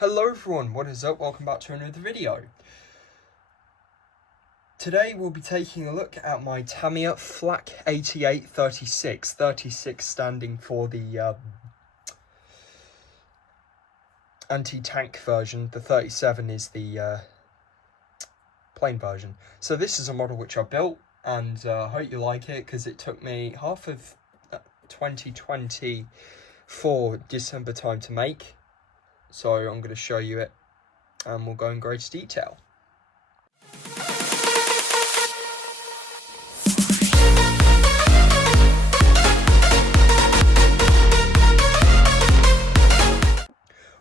Hello everyone, what is up? Welcome back to another video. Today we'll be taking a look at my TAMIYA Flak 8836, 36 standing for the anti-tank version, the 37 is the plain version. So this is a model which I built, and I hope you like it because it took me half of 2024 December time to make. So I'm going to show you it and we'll go in greater detail.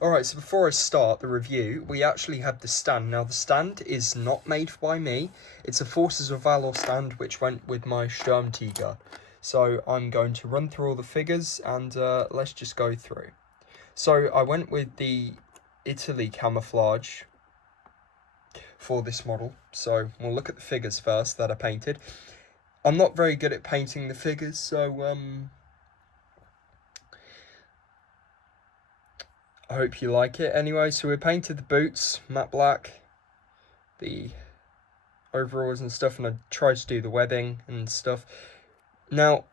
Alright, so before I start the review, we actually have the stand. Now the stand is not made by me, it's a Forces of Valor stand which went with my Sturmtiger. So I'm going to run through all the figures and let's just go through. So I went with the Italy camouflage for this model. So we'll look at the figures first that I painted. I'm not very good at painting the figures, so I hope you like it. Anyway, so we painted the boots matte black, the overalls and stuff, and I tried to do the webbing and stuff. Now,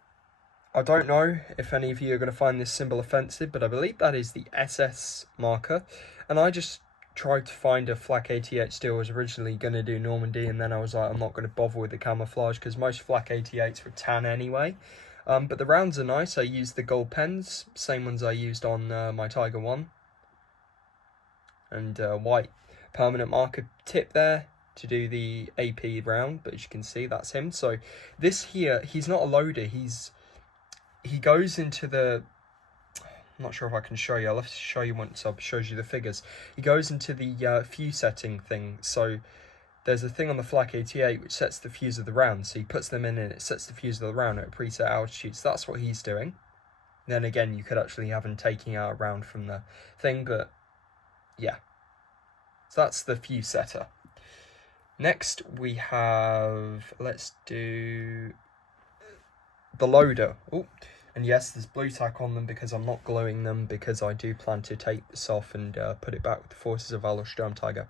I don't know if any of you are going to find this symbol offensive, but I believe that is the SS marker. And I just tried to find a Flak 88 steel. I was originally going to do Normandy, and then I was like, I'm not going to bother with the camouflage because most Flak 88s were tan anyway. But the rounds are nice. I used the gold pens, same ones I used on my Tiger 1. And white permanent marker tip there to do the AP round, but as you can see, that's him. So this here, he's not a loader, he goes into the, I'm not sure if I can show you, I'll have to show you once I shows you the figures. He goes into the fuse setting thing. So there's a thing on the Flak 88 which sets the fuse of the round. So he puts them in and it sets the fuse of the round at a preset altitude. So that's what he's doing. Then again, you could actually have him taking out a round from the thing, but yeah. So that's the fuse setter. Next we have, let's do the loader. Oh, and yes, there's blue tack on them because I'm not gluing them, because I do plan to take this off and put it back with the Forces of Valor Sturmtiger.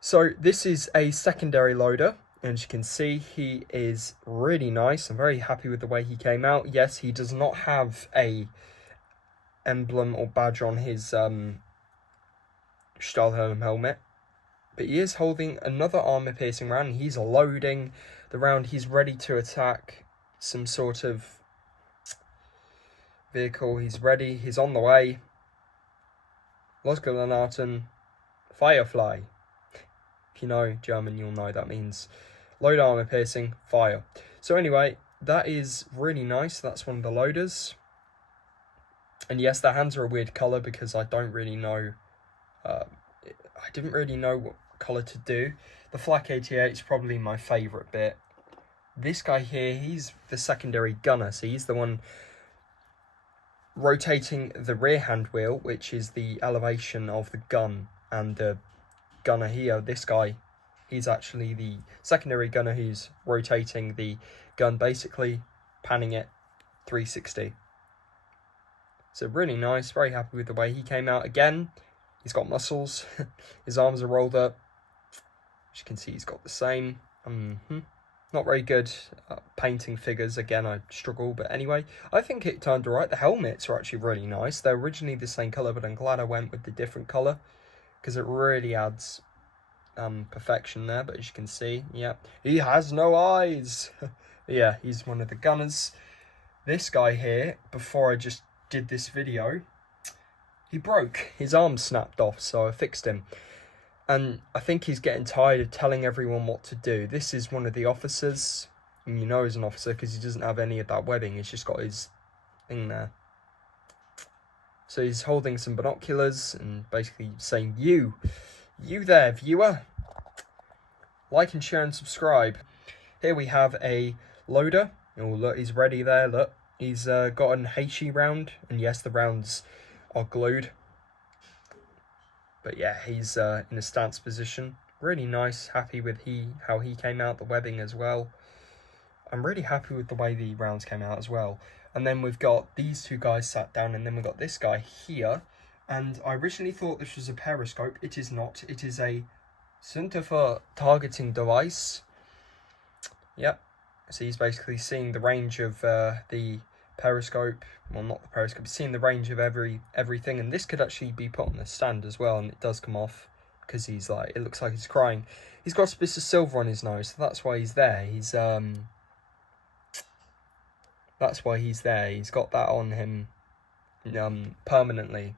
So this is a secondary loader, and as you can see, he is really nice. I'm very happy with the way he came out. Yes, he does not have a emblem or badge on his Stahlhelm helmet, but he is holding another armor-piercing round, and he's loading the round. He's ready to attack some sort of vehicle. He's ready. He's on the way. Losgranaten, Firefly. If you know German, you'll know that means load armor piercing, fire. So anyway, that is really nice. That's one of the loaders. And yes, the hands are a weird colour because I don't really know. I didn't really know what colour to do. The Flak 88 is probably my favourite bit. This guy here, he's the secondary gunner, so he's the one rotating the rear hand wheel, which is the elevation of the gun, and the gunner here, this guy, he's actually the secondary gunner who's rotating the gun, basically panning it 360. So really nice, very happy with the way he came out. Again, he's got muscles, his arms are rolled up, as you can see he's got the same. Not very good painting figures, again I struggle, but anyway, I think it turned alright. The helmets are actually really nice. They're originally the same colour, but I'm glad I went with the different colour, because it really adds perfection there. But as you can see, yeah, he has no eyes. Yeah, he's one of the gunners. This guy here, before I just did this video, he broke, his arm snapped off, so I fixed him. And I think he's getting tired of telling everyone what to do. This is one of the officers, and you know he's an officer because he doesn't have any of that webbing. He's just got his thing there. So he's holding some binoculars and basically saying, you there, viewer, like and share and subscribe. Here we have a loader. Oh, look, he's ready there, look. He's got an Heishi round, and yes, the rounds are glued. But yeah, he's in a stance position. Really nice, happy with how he came out, the webbing as well. I'm really happy with the way the rounds came out as well. And then we've got these two guys sat down, and then we've got this guy here. And I originally thought this was a periscope. It is not. It is a center for targeting device. Yep. So he's basically seeing the range of the periscope. Well, not the periscope. Seeing the range of everything. And this could actually be put on the stand as well. And it does come off because he's like, it looks like he's crying. He's got a bit of silver on his nose, so that's why he's there. That's why he's there. He's got that on him permanently,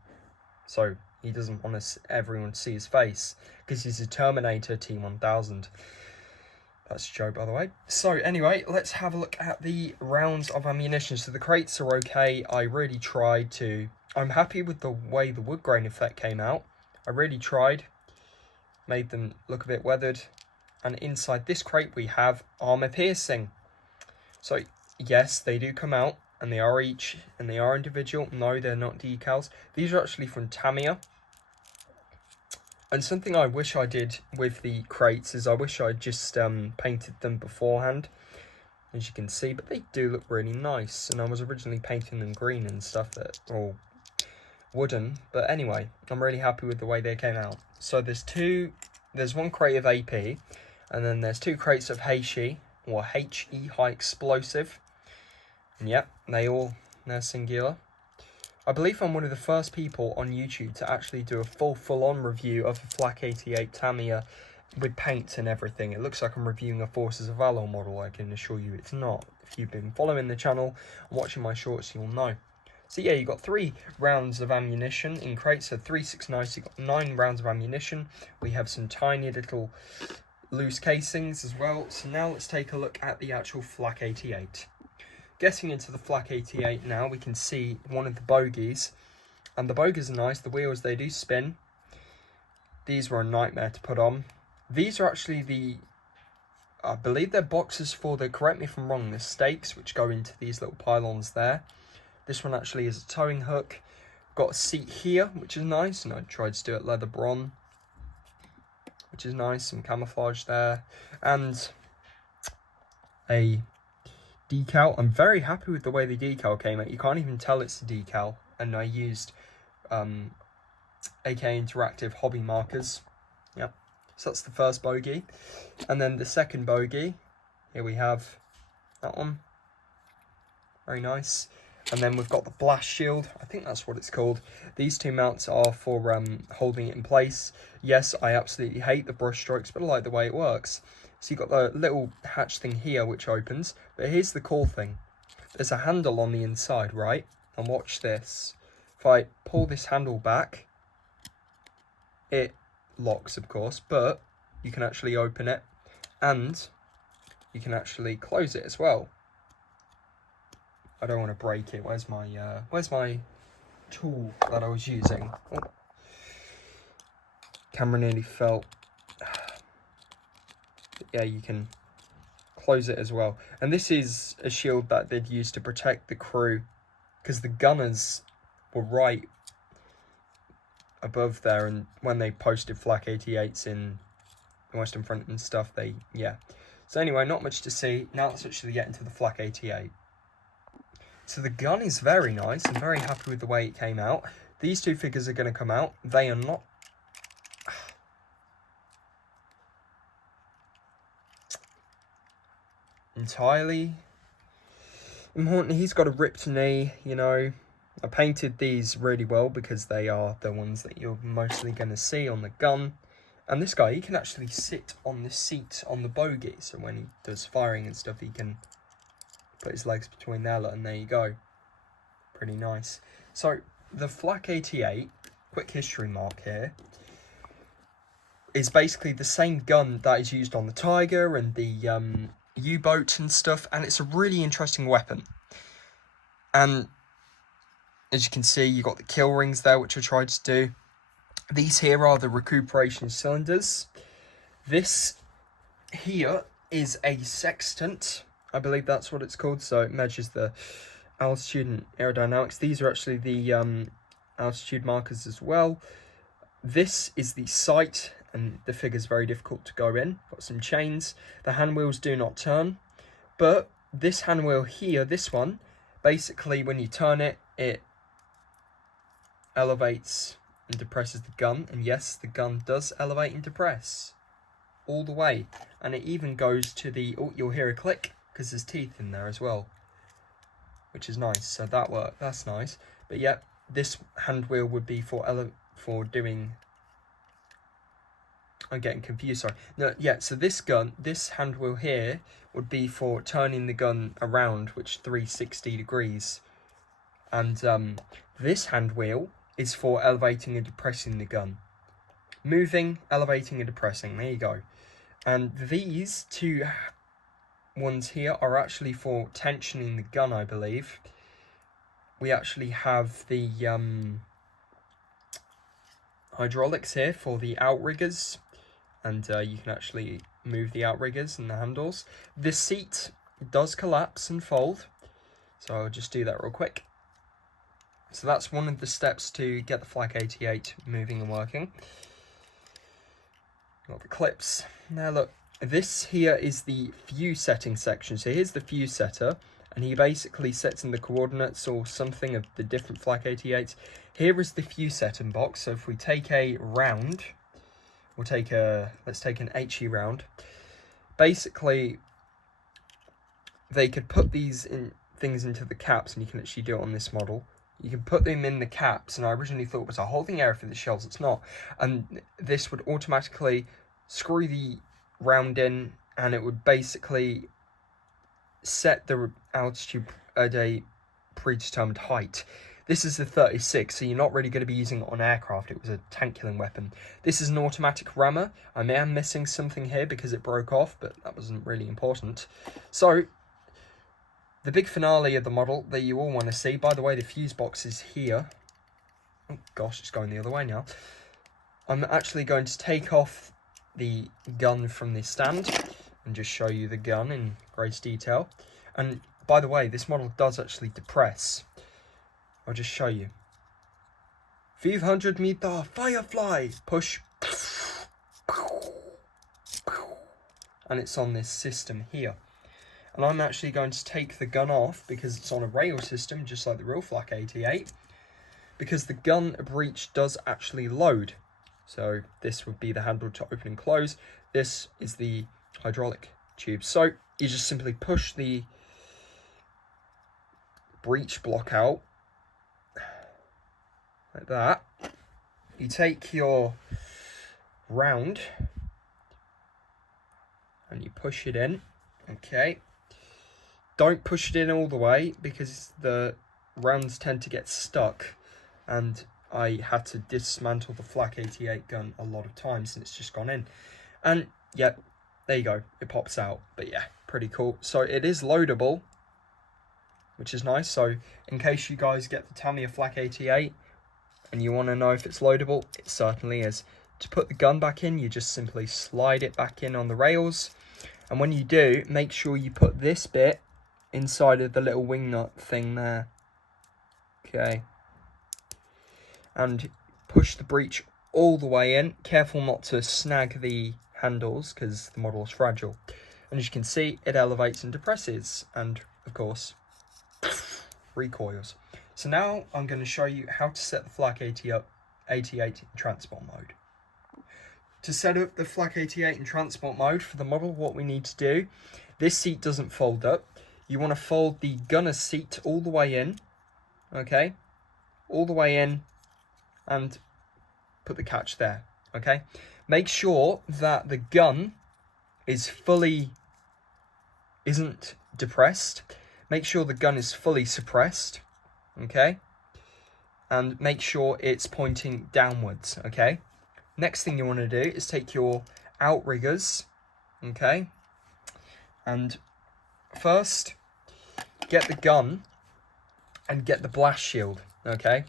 so he doesn't want everyone to see his face because he's a Terminator T1000. That's a joke, by the way. So anyway, let's have a look at the rounds of ammunition. So the crates are okay. I really tried to. I'm happy with the way the wood grain effect came out. I really tried. Made them look a bit weathered. And inside this crate we have armor piercing. So yes, they do come out, and they are individual. No, they're not decals. These are actually from TAMIYA. And something I wish I did with the crates is I wish I just painted them beforehand, as you can see. But they do look really nice. And I was originally painting them green and stuff that are all wooden. But anyway, I'm really happy with the way they came out. So there's one crate of AP, and then there's 2 crates of HE, or HE, high explosive. And yep, they're singular. I believe I'm one of the first people on YouTube to actually do a full-on review of a Flak 88 TAMIYA with paint and everything. It looks like I'm reviewing a Forces of Valor model. I can assure you it's not. If you've been following the channel and watching my shorts, you'll know. So yeah, you got 3 rounds of ammunition in crates, so 3, 6, 9, so you got 9 rounds of ammunition. We have some tiny little loose casings as well. So now let's take a look at the actual Flak 88. Getting into the Flak 88 now, we can see one of the bogies. And the bogies are nice. The wheels, they do spin. These were a nightmare to put on. These are actually I believe they're boxes for correct me if I'm wrong, the stakes, which go into these little pylons there. This one actually is a towing hook. Got a seat here, which is nice. And I tried to do it leather bronze, which is nice. Some camouflage there. And a decal. I'm very happy with the way the decal came out. You can't even tell it's a decal. And I used AK Interactive hobby markers. Yep. So that's the first bogey. And then the second bogey, here we have that one. Very nice. And then we've got the blast shield. I think that's what it's called. These 2 mounts are for holding it in place. Yes, I absolutely hate the brush strokes, but I like the way it works. So you've got the little hatch thing here which opens. But here's the cool thing. There's a handle on the inside, right? And watch this. If I pull this handle back, it locks, of course, but you can actually open it. And you can actually close it as well. I don't want to break it. Where's my tool that I was using? Oh. Camera nearly fell. Yeah, you can close it as well. And this is a shield that they'd use to protect the crew, because the gunners were right above there, and when they posted Flak 88s in the Western Front and stuff, yeah. So anyway, not much to see. Now let's actually get into the Flak 88. So the gun is very nice. I'm very happy with the way it came out. These 2 figures are going to come out. They are not... entirely important. He's got a ripped knee, you know. I painted these really well because they are the ones that you're mostly going to see on the gun. And this guy, he can actually sit on the seat on the bogey. So when he does firing and stuff, he can put his legs between there, and there you go. Pretty nice. So the Flak 88, quick history mark here, is basically the same gun that is used on the Tiger and the U-boat and stuff, and it's a really interesting weapon. And as you can see, you've got the kill rings there, which I tried to do. These here are the recuperation cylinders. This here is a sextant. I believe that's what it's called. So it measures the altitude and aerodynamics. These are actually the altitude markers as well. This is the sight, and the figure's very difficult to go in. Got some chains. The hand wheels do not turn. But this hand wheel here, this one, basically when you turn it, it elevates and depresses the gun. And yes, the gun does elevate and depress all the way. And it even goes to the, oh, you'll hear a click because there's teeth in there as well, which is nice. So that's nice. But yeah, this hand wheel would be for doing, I'm getting confused, sorry. No, yeah, so this hand wheel here would be for turning the gun around, which 360 degrees. And this hand wheel is for elevating and depressing the gun. Moving, elevating and depressing, there you go. And these two ones here are actually for tensioning the gun, I believe. We actually have the hydraulics here for the outriggers, and you can actually move the outriggers and the handles. This seat does collapse and fold, so I'll just do that real quick. So that's one of the steps to get the Flak 88 moving and working. Got the clips. Now look, this here is the fuse setting section. So here's the fuse setter, and he basically sets in the coordinates or something of the different Flak 88s. Here is the fuse setting box. So if we take a round, let's take an HE round. Basically, they could put these things into the caps, and you can actually do it on this model. You can put them in the caps, and I originally thought it was a holding area for the shells. It's not. And this would automatically screw the round in, and it would basically set the altitude at a predetermined height. This is the 36, so you're not really going to be using it on aircraft. It was a tank killing weapon. This is an automatic rammer. I am missing something here because it broke off, but that wasn't really important. So the big finale of the model that you all want to see, by the way, the fuse box is here. Oh gosh, it's going the other way now. I'm actually going to take off the gun from the stand and just show you the gun in great detail. And by the way, this model does actually depress. I'll just show you. 500 meter firefly, push. And it's on this system here. And I'm actually going to take the gun off because it's on a rail system, just like the real Flak 88, because the gun breech does actually load. So this would be the handle to open and close. This is the hydraulic tube. So you just simply push the breech block out, like that. You take your round and you push it in, okay. Don't push it in all the way because the rounds tend to get stuck, and I had to dismantle the Flak 88 gun a lot of times since it's just gone in. And yeah, there you go, it pops out. But yeah, pretty cool. So it is loadable, which is nice. So in case you guys get the Tamiya Flak 88 and you want to know if it's loadable, it certainly is. To put the gun back in, you just simply slide it back in on the rails. And when you do, make sure you put this bit inside of the little wing nut thing there. Okay. And push the breech all the way in. Careful not to snag the handles because the model is fragile. And as you can see, it elevates and depresses. And of course, recoils. So now I'm going to show you how to set the Flak 88 in transport mode. To set up the Flak 88 in transport mode for the model, what we need to do, this seat doesn't fold up. You want to fold the gunner's seat all the way in, okay? All the way in, and put the catch there, okay? Make sure that the gun isn't depressed. Make sure the gun is fully suppressed, okay? And make sure it's pointing downwards, okay? Next thing you want to do is take your outriggers, okay? And first, get the gun and get the blast shield, okay?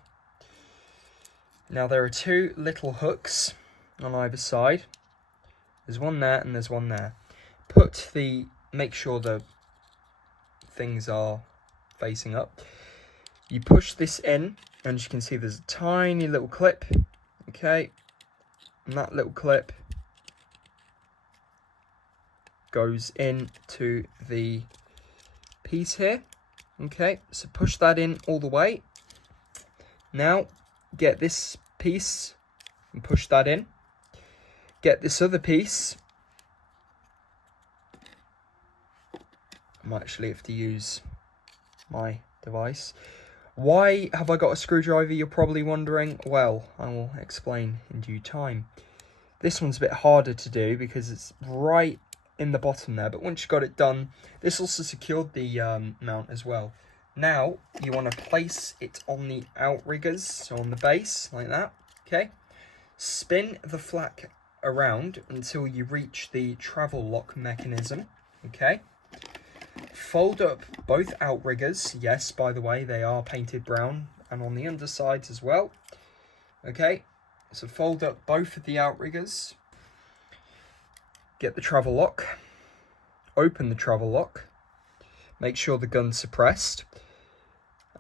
Now there are two little hooks on either side. There's one there and there's one there. Make sure the things are facing up. You push this in, and as you can see there's a tiny little clip, okay? And that little clip goes into the piece here, okay? So push that in all the way. Now get this piece and push that in. Get this other piece. I might actually have to use my device. Why have I got a screwdriver, you're probably wondering? Well, I will explain in due time. This one's a bit harder to do because it's right in the bottom there, but once you've got it done, this also secured the mount as well. Now, you want to place it on the outriggers, so on the base, like that, okay? Spin the flak around until you reach the travel lock mechanism, okay? Fold up both outriggers. Yes, by the way, they are painted brown, and on the undersides as well. Okay, so fold up both of the outriggers. Get the travel lock. Open the travel lock. Make sure the gun's suppressed.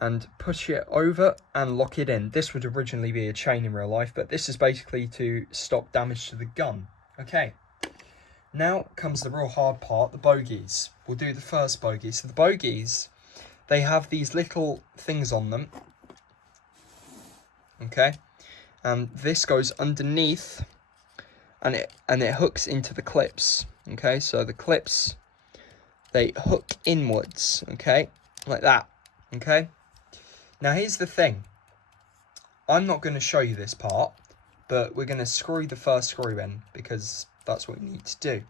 And push it over and lock it in. This would originally be a chain in real life, but this is basically to stop damage to the gun. Okay. Now comes the real hard part, the bogies. We'll do the first bogey. So the bogies, they have these little things on them. Okay. And this goes underneath and it hooks into the clips. Okay, so the clips, they hook inwards, okay, like that. Okay. Now here's the thing. I'm not going to show you this part, but we're going to screw the first screw in because that's what you need to do.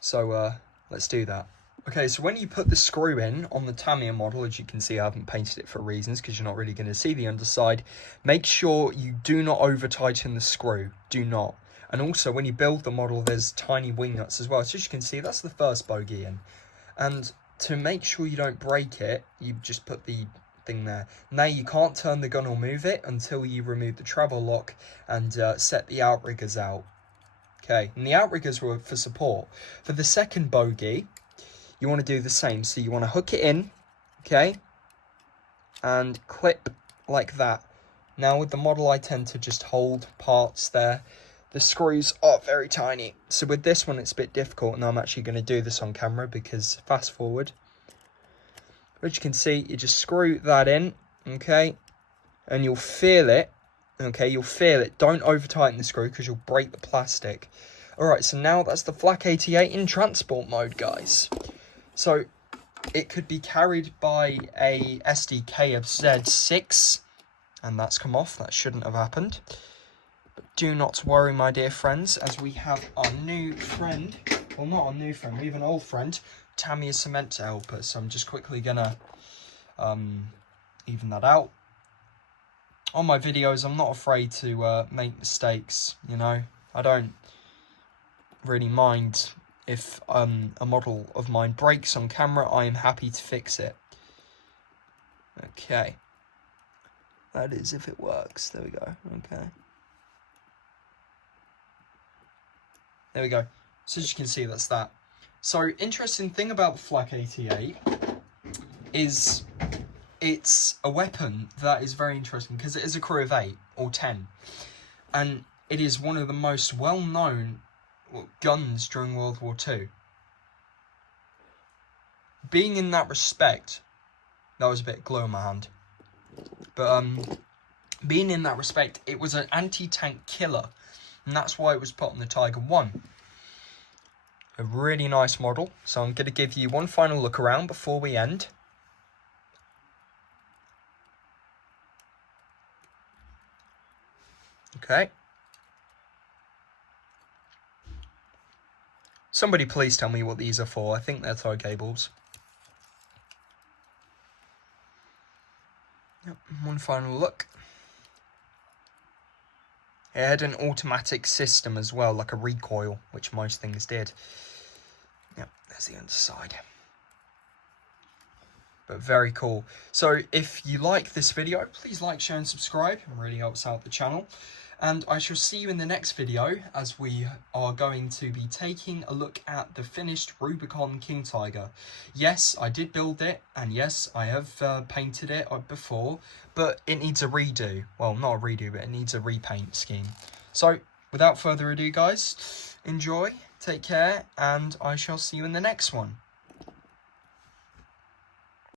So let's do that. Okay, so when you put the screw in on the Tamiya model, as you can see, I haven't painted it for reasons because you're not really going to see the underside. Make sure you do not over tighten the screw. Do not. And also when you build the model, there's tiny wing nuts as well. So as you can see, that's the first bogey in. And to make sure you don't break it, you just put the thing there. Now you can't turn the gun or move it until you remove the travel lock and set the outriggers out. Okay, and the outriggers were for support. For the second bogey, you want to do the same. So you want to hook it in, okay, and clip like that. Now with the model, I tend to just hold parts there. The screws are very tiny. So with this one, it's a bit difficult, and I'm actually going to do this on camera because fast forward. As you can see, you just screw that in, okay, and you'll feel it. Okay, you'll feel it. Don't over tighten the screw because you'll break the plastic. Alright, so now that's the Flak 88 in transport mode, guys. So it could be carried by a SDK of Z6, and that's come off. That shouldn't have happened. But do not worry, my dear friends, as we have our new friend. Well, not our new friend, we have an old friend, Tamiya Cement, to help us. So I'm just quickly gonna even that out. On my videos, I'm not afraid to make mistakes, you know. I don't really mind if a model of mine breaks on camera. I am happy to fix it. Okay. That is if it works. There we go. Okay. There we go. So as you can see, that's that. So, interesting thing about the Flak 88 is it's a weapon that is very interesting because it is a crew of 8 or 10, and it is one of the most well-known guns during World War II. Being in that respect, that was a bit glue on my hand, but being in that respect, it was an anti-tank killer, and that's why it was put on the Tiger 1. A really nice model. So I'm going to give you one final look around before we end. Okay. Somebody please tell me what these are for. I think they're tow cables. Yep, one final look. It had an automatic system as well, like a recoil, which most things did. Yep, there's the underside. But very cool. So if you like this video, please like, share and subscribe. It really helps out the channel. And I shall see you in the next video as we are going to be taking a look at the finished Rubicon King Tiger. Yes, I did build it, and yes, I have painted it before, but it needs a redo. Well, not a redo, but it needs a repaint scheme. So, without further ado, guys, enjoy, take care, and I shall see you in the next one.